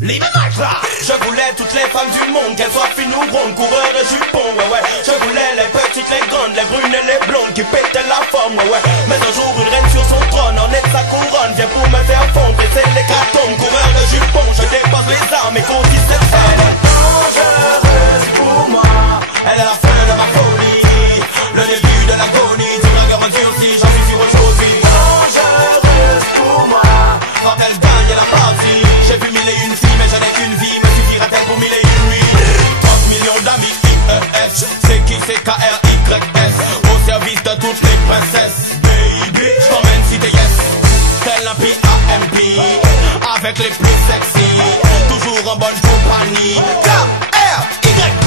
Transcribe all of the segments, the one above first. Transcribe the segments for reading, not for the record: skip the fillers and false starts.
Leave it like that. Je voulais toutes les femmes du monde, qu'elles soient fines ou rondes, coureurs de jupons, ouais ouais. Je voulais les petites, les grandes, les brunes et les blondes qui pétaient la forme, ouais ouais. Mais un jour une reine sur son trône, en est de sa couronne, vient pour me faire fondre et c'est l'hécatombe. Coureur de jupons, je dépose les armes et continue cette scène. Elle est dangereuse pour moi, elle est la fin de ma folie, le début de l'agonie, du dragueur endurci, j'en suis sûr aujourd'hui. Dangereuse pour moi, quand elle gagne la partie. J'ai vu mille et une filles, mais j'en ai qu'une vie, me suffira-t-elle pour mille et une nuits? 30 millions d'amis, IES, c'est qui c'est KRYS, au service de toutes les princesses. Baby, j't'emmène si t'es yes, tel un PAMP, avec les plus sexy, toujours en bonne compagnie.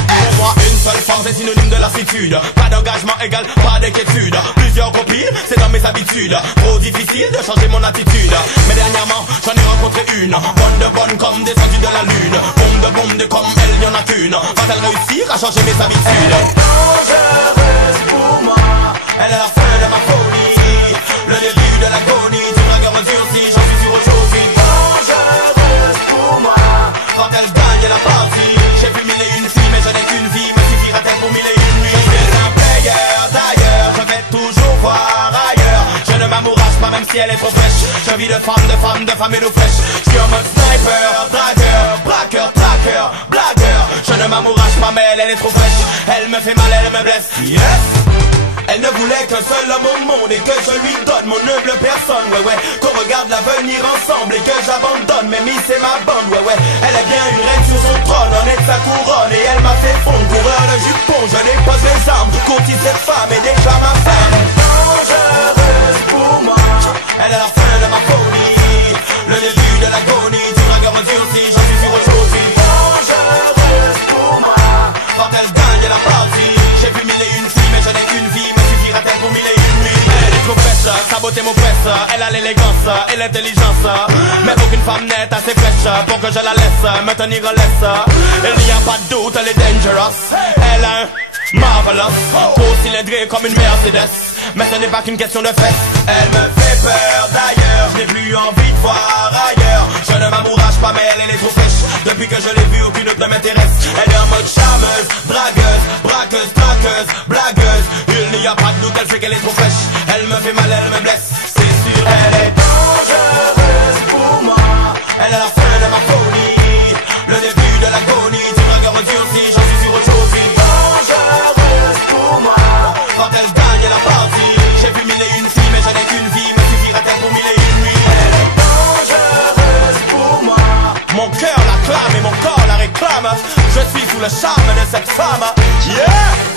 Pour moi, une seule femme, c'est synonyme de lassitude. Pas d'engagement égal, pas d'inquiétude. Plusieurs copines, c'est dans mes habitudes. Trop difficile de changer mon attitude. Mais dernièrement, j'en ai rencontré une. Bonne de bonne comme descendue de la lune. Bombe de comme elle, y'en a qu'une. Va-t-elle réussir à changer mes habitudes? Elle est dangereuse pour moi, elle est la fin de ma folie, le début de l'agonie, du dragueur endurci, j'en suis sûr aujourd'hui. Dangereuse pour moi, quand elle gagne la partie. J'ai vu mille et une filles, mais j'en ai qu'une vie, me suffira-t-elle pour mille et une nuits? Je suis un player, d'ailleurs, je vais toujours voir ailleurs. Je ne m'amourage pas même si elle est trop fraîche. Je vis de femme et de flèche. Je suis en mode sniper, dragueur, braqueur, traqueur, blagueur. Je ne m'amourage pas mais elle est trop fraîche. Elle me fait mal, elle me blesse. Yes! Elle ne voulait qu'un seul homme au monde et que je lui donne mon humble personne, ouais ouais. Qu'on regarde l'avenir ensemble et que j'abandonne, mais Miss c'est ma bande, ouais ouais. Elle est bien une reine sur son trône, en est de sa couronne et elle m'a fait fondre. Coureur de jupons, je dépose les armes, courtise cette femme et déclare ma femme. Dangereuse pour moi, elle est la fin de ma folie, le début de l'agonie, du dragueur endurci, j'en suis sûr aujourd'hui. Dangereuse pour moi, quand elle gagne la partie. J'ai vu mille et une filles, mais j'en ai qu'une vie, me suffira-t-elle pour mille et une nuits? Elle est trop fraîche, sa beauté m'oppresse, elle a l'élégance et l'intelligence, mais aucune femme n'est assez fraîche pour que je la laisse me tenir en laisse. Il n'y a pas de doute, elle est dangerous, elle a un marvelous, trop cylindrée comme une Mercedes, mais ce n'est pas qu'une question de fesses. Elle me fait peur d'ailleurs, je n'ai plus envie de voir ailleurs. Je ne m'amourage pas mais elle est trop fraîche, depuis que je l'ai vue aucune autre ne m'intéresse. Elle est en mode charmeuse, dragueuse, braqueuse, traqueuse, blagueuse. Il n'y a pas de doute, elle fait qu'elle est trop fraîche. Elle me fait mal, elle me blesse, c'est sûr. Elle est dangereuse pour moi, elle est la fin de ma folie, le début de l'agonie, du dragueur endurci, j'en suis sûr aujourd'hui. Dangereuse pour moi, quand elle gagne la partie. J'ai vu mille et une filles, mais j'en ai qu'une vie, me suffira-t-elle pour mille et une nuits? Elle est dangereuse pour moi, mon cœur la clame et mon corps la réclame. Je suis sous le charme de cette femme. Yeah!